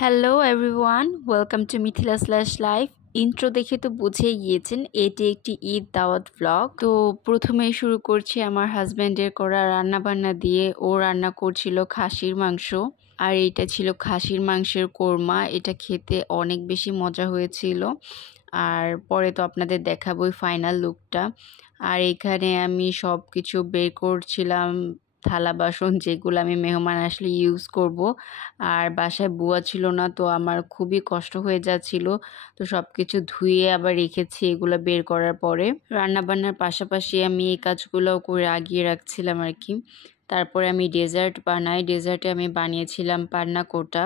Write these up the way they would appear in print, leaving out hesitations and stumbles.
Hello everyone, welcome to Mithila slash life. Intro দেখে তো বুঝেই গিয়েছেন এটি একটি ঈদ দাওয়াত ব্লগ। তো প্রথমেই শুরু করছি আমার হাজব্যান্ডের করা রান্না বান্না দিয়ে। ও রান্না করছিল খাসির মাংস, আর এটা ছিল খাসির মাংসের কোরমা। এটা খেতে অনেক বেশি মজা হয়েছিল, আর পরে তো আপনাদের দেখাবোই ফাইনাল লুকটা। আর এখানে আমি সব কিছু বের করছিলাম, থালা বাসন যেগুলো আমি মেহমান আসলে ইউজ করব। আর বাসায় বুয়া ছিল না, তো আমার খুবই কষ্ট হয়ে যাচ্ছিল। তো সব কিছু ধুয়ে আবার রেখেছি এগুলো বের করার পরে। রান্না বান্নার পাশাপাশি আমি এই কাজগুলোও করে আগিয়ে রাখছিলাম আর কি। তারপরে আমি ডেজার্ট বানাই। ডেজার্টে আমি বানিয়েছিলাম পান্না কোটা।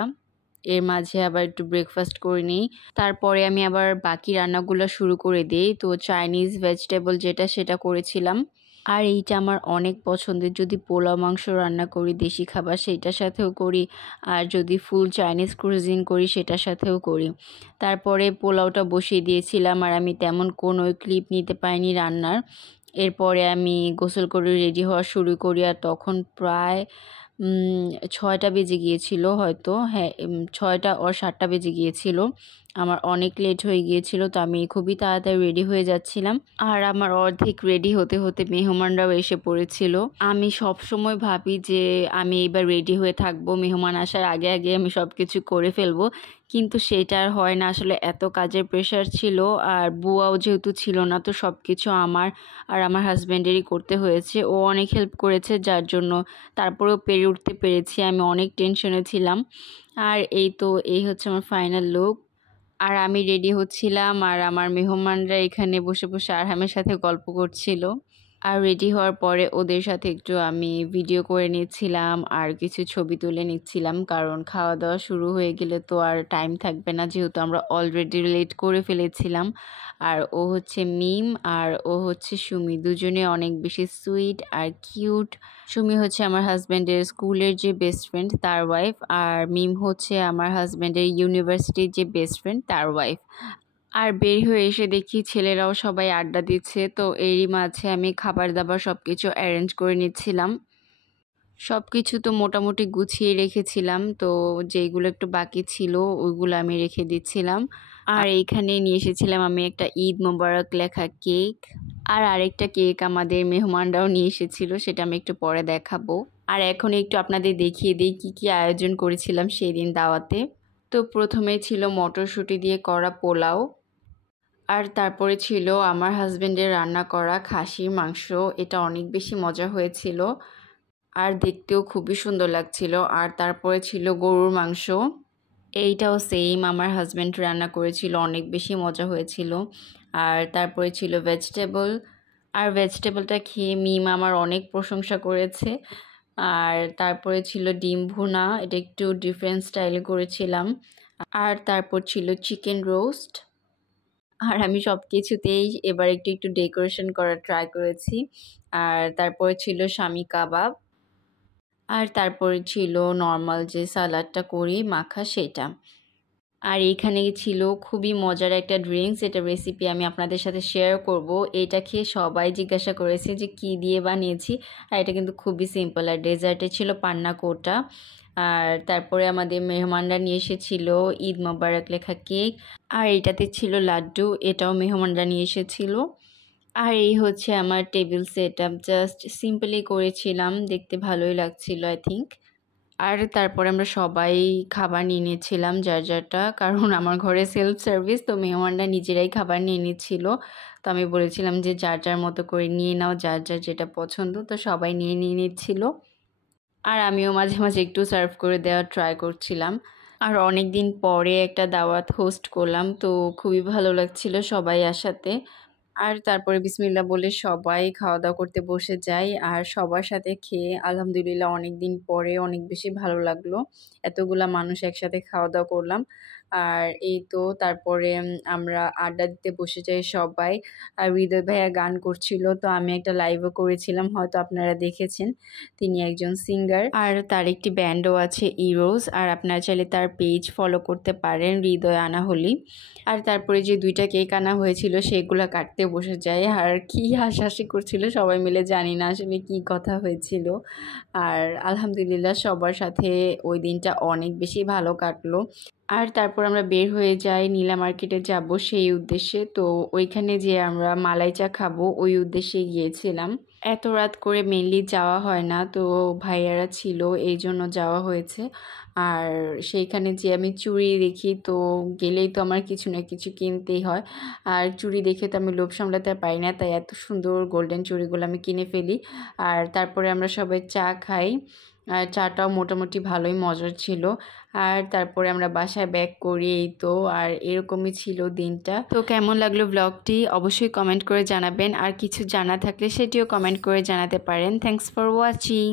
এর মাঝে আবার একটু ব্রেকফাস্ট করে নিই। তারপরে আমি আবার বাকি রান্নাগুলো শুরু করে দিই। তো চাইনিজ ভেজিটেবল যেটা সেটা করেছিলাম। আর এইটা আমার অনেক পছন্দের। যদি পোলাও মাংস রান্না করি দেশি খাবার সেইটার সাথেও করি, আর যদি ফুল চাইনিজ কুজিন করি সেটার সাথেও করি। তারপরে পোলাওটা বসিয়ে দিয়েছিলাম, আর আমি তেমন কোনো ক্লিপ নিতে পারিনি রান্নার। এরপরে আমি গোসল করে রেডি হওয়া শুরু করি, আর তখন প্রায় 6টা বেজে গিয়েছিল হয়তো, হ্যাঁ 6টা or 7টা বেজে গিয়েছিল। আমার অনেক লেট হয়ে গিয়েছিল, তো আমি খুবই তাড়াতাড়ি রেডি হয়ে যাচ্ছিলাম। আর আমার অর্ধেক রেডি হতে হতে মেহমানরাও এসে পড়েছিল। আমি সব সময় ভাবি যে আমি এবার রেডি হয়ে থাকবো, মেহমান আসার আগে আগে আমি সব কিছু করে ফেলবো, কিন্তু সেটা আর হয় না। আসলে এত কাজের প্রেশার ছিল, আর বুয়াও যেহেতু ছিল না, তো সব কিছু আমার আর আমার হাজব্যান্ডেরই করতে হয়েছে। ও অনেক হেল্প করেছে, যার জন্য তারপরেও পেরে উঠতে পেরেছি। আমি অনেক টেনশনে ছিলাম। আর এই হচ্ছে আমার ফাইনাল লুক। আর আমি রেডি হচ্ছিলাম, আর আমার মেহমানরা এখানে বসে বসে আরহামের সাথে গল্প করছিল। আর রেডি হওয়ার পরে ওদের সাথে একটু আমি ভিডিও করে নিচ্ছিলাম, আর কিছু ছবি তুলে নিচ্ছিলাম, কারণ খাওয়া দাওয়া শুরু হয়ে গেলে তো আর টাইম থাকবে না, যেহেতু আমরা অলরেডি লেট করে ফেলেছিলাম। আর ও হচ্ছে মিম, আর ও হচ্ছে সুমি, দুজনে অনেক বেশি সুইট আর কিউট। সুমি হচ্ছে আমার হাজব্যান্ডের স্কুলের যে বেস্ট ফ্রেন্ড তার ওয়াইফ, আর মিম হচ্ছে আমার হাজব্যান্ডের ইউনিভার্সিটির যে বেস্ট ফ্রেন্ড তার ওয়াইফ। আর বের হয়ে এসে দেখি ছেলেরাও সবাই আড্ডা দিচ্ছে। তো এরই মাঝে আমি খাবার দাবার সব কিছু অ্যারেঞ্জ করে নিচ্ছিলাম। সব কিছু তো মোটামুটি গুছিয়ে রেখেছিলাম, তো যেইগুলো একটু বাকি ছিল ওইগুলো আমি রেখে দিচ্ছিলাম। আর এইখানে নিয়ে এসেছিলাম আমি একটা ঈদ মোবারক লেখা কেক, আর আরেকটা কেক আমাদের মেহমানরাও নিয়ে এসেছিল, সেটা আমি একটু পরে দেখাবো। আর এখন একটু আপনাদের দেখিয়ে দিই কি কি আয়োজন করেছিলাম সেই দিন দাওয়াতে। তো প্রথমে ছিল মটরশুঁটি দিয়ে করা পোলাও, আর তারপরে ছিল আমার হাজবেন্ডের রান্না করা খাসির মাংস। এটা অনেক বেশি মজা হয়েছিল, আর দেখতেও খুবই সুন্দর লাগছিল। আর তারপরে ছিল গরুর মাংস, এইটাও সেম আমার হাজব্যান্ড রান্না করেছিল, অনেক বেশি মজা হয়েছিল। আর তারপরে ছিল ভেজিটেবল, আর ভেজিটেবলটা খেয়ে মিম আমার অনেক প্রশংসা করেছে। আর তারপরে ছিল ডিম ভুনা, এটা একটু ডিফারেন্ট স্টাইলে করেছিলাম। আর তারপর ছিল চিকেন রোস্ট। আর আমি সব কিছুতেই এবার একটু একটু ডেকোরেশন করার ট্রাই করেছি। আর তারপরে ছিল শামি কাবাব, আর তারপরে ছিল নর্মাল যে সালাডটা করি মাখা সেটা। আর এখানে ছিল খুবই মজার একটা ড্রিঙ্কস, এটা রেসিপি আমি আপনাদের সাথে শেয়ার করব। এটা খেয়ে সবাই জিজ্ঞাসা করেছে যে কি দিয়ে বানিয়েছি, আর এটা কিন্তু খুবই সিম্পল। আর ডেজার্টে ছিল পান্না কোটা। আর তারপরে আমাদের মেহমানরা নিয়ে এসেছিল ঈদ মোবারক লেখা কেক, আর এটাতে ছিল লাড্ডু, এটাও মেহমানরা নিয়ে এসেছিল। আর এই হচ্ছে আমার table set up, just simply করেছিলাম, দেখতে ভালোই লাগছিল আই থিঙ্ক। আর তারপরে আমরা সবাই খাবার নিয়ে নিচ্ছিলাম যার যারটা, কারণ আমার ঘরে সেলফ সার্ভিস, তো মেহমানরা নিজেরাই খাবার নিয়ে নিচ্ছিল। তো আমি বলেছিলাম যে যার যার মতো করে নিয়ে নাও, যার যার যেটা পছন্দ। তো সবাই নিয়ে নিচ্ছিল, আর আমিও মাঝে মাঝে একটু সার্ভ করে দেওয়ার ট্রাই করছিলাম। আর অনেক দিন পরে একটা দাওয়াত হোস্ট করলাম, তো খুবই ভালো লাগছিল সবাই আসাতে। আর তারপরে বিসমিল্লাহ বলে সবাই খাওয়া দাওয়া করতে বসে যাই, আর সবার সাথে খেয়ে আলহামদুলিল্লাহ অনেক দিন পরে অনেক বেশি ভালো লাগলো। এতগুলা মানুষ একসাথে খাওয়া দাওয়া করলাম। আর এই তো তারপরে আমরা আড্ডা দিতে বসে যাই সবাই। আর হৃদয় ভাইয়া গান করছিল, তো আমি একটা লাইভও করেছিলাম, হয়তো আপনারা দেখেছেন। তিনি একজন সিঙ্গার, আর তার একটি ব্যান্ডও আছে ইরোজ, আর আপনারা চাইলে তার পেজ ফলো করতে পারেন হৃদয় আনাহলি। আর তারপরে যে 2টা কেক আনা হয়েছিল সেগুলো কাটতে বসে যায়, আর কি হাসাহাসি করছিল সবাই মিলে, জানি না আসলে কি কথা হয়েছিল। আর আলহামদুলিল্লাহ সবার সাথে ওই দিনটা অনেক বেশি ভালো কাটলো। আর তারপর আমরা বের হয়ে যাই নীলা মার্কেটে যাব সেই উদ্দেশ্যে। তো ওইখানে যেয়ে আমরা মালাই চা খাবো ওই উদ্দেশ্যে গিয়েছিলাম। এত রাত করে মেনলি যাওয়া হয় না, তো ভাইয়ারা ছিল এই জন্য যাওয়া হয়েছে। আর সেইখানে যে আমি চুড়ি দেখি, তো গেলেই তো আমার কিছু না কিছু কিনতেই হয়। আর চুড়ি দেখে তো আমি লোভ সামলাতে পারি না, তাই এত সুন্দর গোল্ডেন চুড়িগুলো আমি কিনে ফেলি। আর তারপরে আমরা সবাই চা খাই, আর চাটাও মোটামুটি ভালোই মজার ছিল। আর তারপরে আমরা বাসায় ব্যাক করি, এই তো। আর এরকমই ছিল দিনটা। তো কেমন লাগলো ব্লগটি অবশ্যই কমেন্ট করে জানাবেন, আর কিছু জানা থাকলে সেটিও কমেন্ট করে জানাতে পারেন। Thanks for watching.